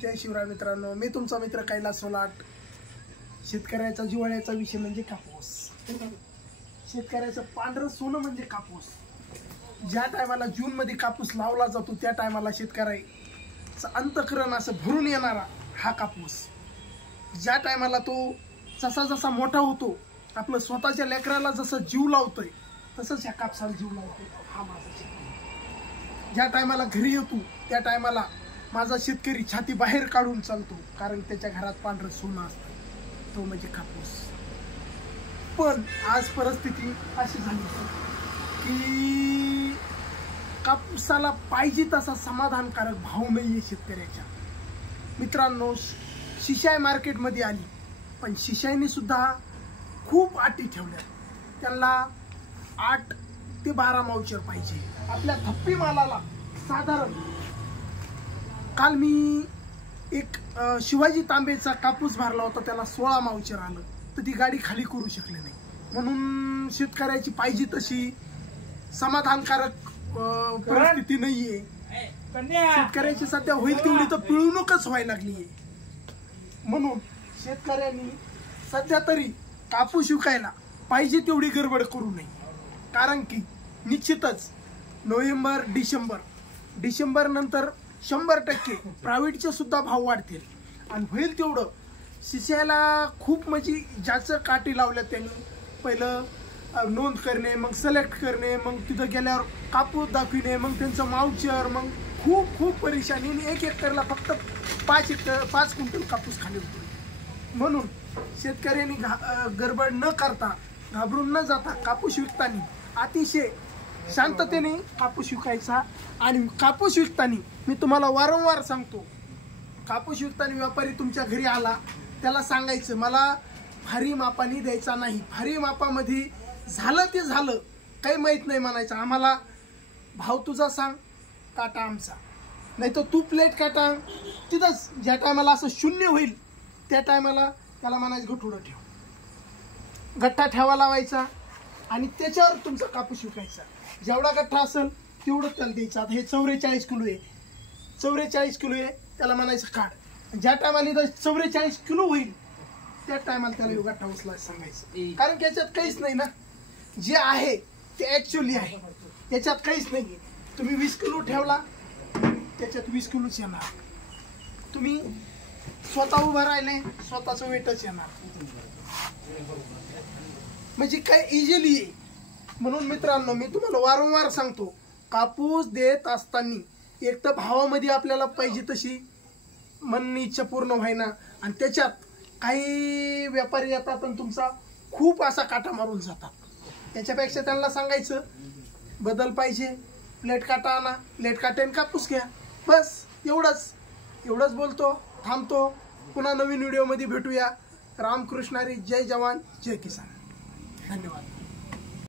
जय शिवराय मित्रांनो, मी तुमचा मित्र कैलास सोलाट। शेतकऱ्याचा जिव्हाळ्याचा विषय म्हणजे कापूस। शेतकऱ्याचं पांढरं सोनं म्हणजे कापूस। ज्या टायमाला जून मध्ये कापूस लावला जातो त्या टायमाला शेतकऱ्याचं अंतःकरण असं भरून येणारा हा कापूस। ज्या टायमाला तो जसा जसा मोठा होतो, आपलं स्वतःच्या लेकराला जसं जीव लावतोय तसंच ह्या कापसाला जीव लावतोय हा माझा शेतकरी। ज्या टायमाला घरी येतो त्या टायमाला माझा शेतकरी छाती बाहेर काढून चालतो, कारण त्याच्या घरात पांढरं सोनं असतं, तो म्हणजे कापूस। पण आज परिस्थिती अशी झाली की कापूसाला पाहिजे तसा समाधानकारक भाव नाहीये शेतकऱ्याच्या। मित्रांनो, शिशाई मार्केटमध्ये आली, पण शिशाईने सुद्धा खूप अटी ठेवल्या। त्यांना 8 ते 12 मावचर पाहिजे। आपल्या थप्पी मालाला साधारण काल मी एक शिवाजी तांबेचा कापूस भरला होता, त्याला 16 मावचर आलं, तर ती गाडी खाली करू शकले नाही। म्हणून शेतकऱ्याची पाहिजे तशी समाधानकारक परिस्थिती नाहीये। शेतकऱ्याची सध्या होईल तेवढी तर पिळवणूकच व्हायला लागलीये। म्हणून शेतकऱ्यांनी सध्या तरी कापूस विकायला पाहिजे तेवढी गडबड करू नये, कारण की निश्चितच नोव्हेंबर डिसेंबर नंतर 100% प्रायव्हेटचे सुद्धा भाव वाढतील। आणि होईल तेवढं शिशायला खूप म्हणजे ज्याचं काठी लावल्या त्यांनी पहिलं नोंद करणे, मग सिलेक्ट करणे, मग तिथं गेल्यावर कापूस दाखविणे, मग त्यांचं मावचर, मग खूप परेशानी। एक एकरला फक्त 5 क्विंटल कापूस खाली होतो। म्हणून शेतकऱ्यांनी गडबड न करता, घाबरून न जाता कापूस विकताना अतिशय शांततेने कापूस विकायचा। आणि कापूस विकताना मी तुम्हाला वारंवार सांगतो, कापूस विकताना व्यापारी तुमच्या घरी आला त्याला सांगायचं मला भारी मापाने द्यायचा नाही। भारी मापामध्ये झालं ते झालं, काही माहीत नाही म्हणायचं। आम्हाला भाव तुझा सांग, काटा आमचा, नाही तर तू प्लेट काटा तिथंच। ज्या टायमाला असं शून्य होईल त्या टायमाला त्याला म्हणायचं गठुडं ठेव, गठ्ठा ठेवा लावायचा आणि त्याच्यावर तुमचा कापूस विकायचा। जेवढा गठ्ठा असेल तेवढं त्याला द्यायचं। आता हे 44 किलो आहे, 44 किलो आहे, त्याला म्हणायचं काढ। ज्या टायमाला इथं 44 किलो होईल त्या टायमाला त्याला गठ्ठा उचलायला सांगायचं, कारण त्याच्यात काहीच नाही ना, जे आहे ते ऍक्च्युअली आहे, त्याच्यात काहीच नाही। तुम्ही 20 किलो ठेवला त्याच्यात 20 किलोच येणार। तुम्ही स्वतः उभं राहिले स्वतःचं वेटच येणार, म्हणजे काय इझिली आहे। म्हणून मित्रांनो, मी तुम्हाला वारंवार सांगतो, कापूस देत असताना एक तर भावामध्ये आपल्याला पाहिजे तशी मन इच्छा पूर्ण व्हायना, आणि त्याच्यात काही व्यापारी येतात आणि तुमचा खूप असा काटा मारून जातात। त्याच्यापेक्षा त्यांना सांगायचं बदल पाहिजे, प्लेट काटा आणा, प्लेट काट्याने कापूस घ्या, बस एवढंच बोलतो, थांबतो। पुन्हा नवीन व्हिडिओमध्ये भेटूया। रामकृष्ण हरी, जय जवान जय किसान, धन्यवाद।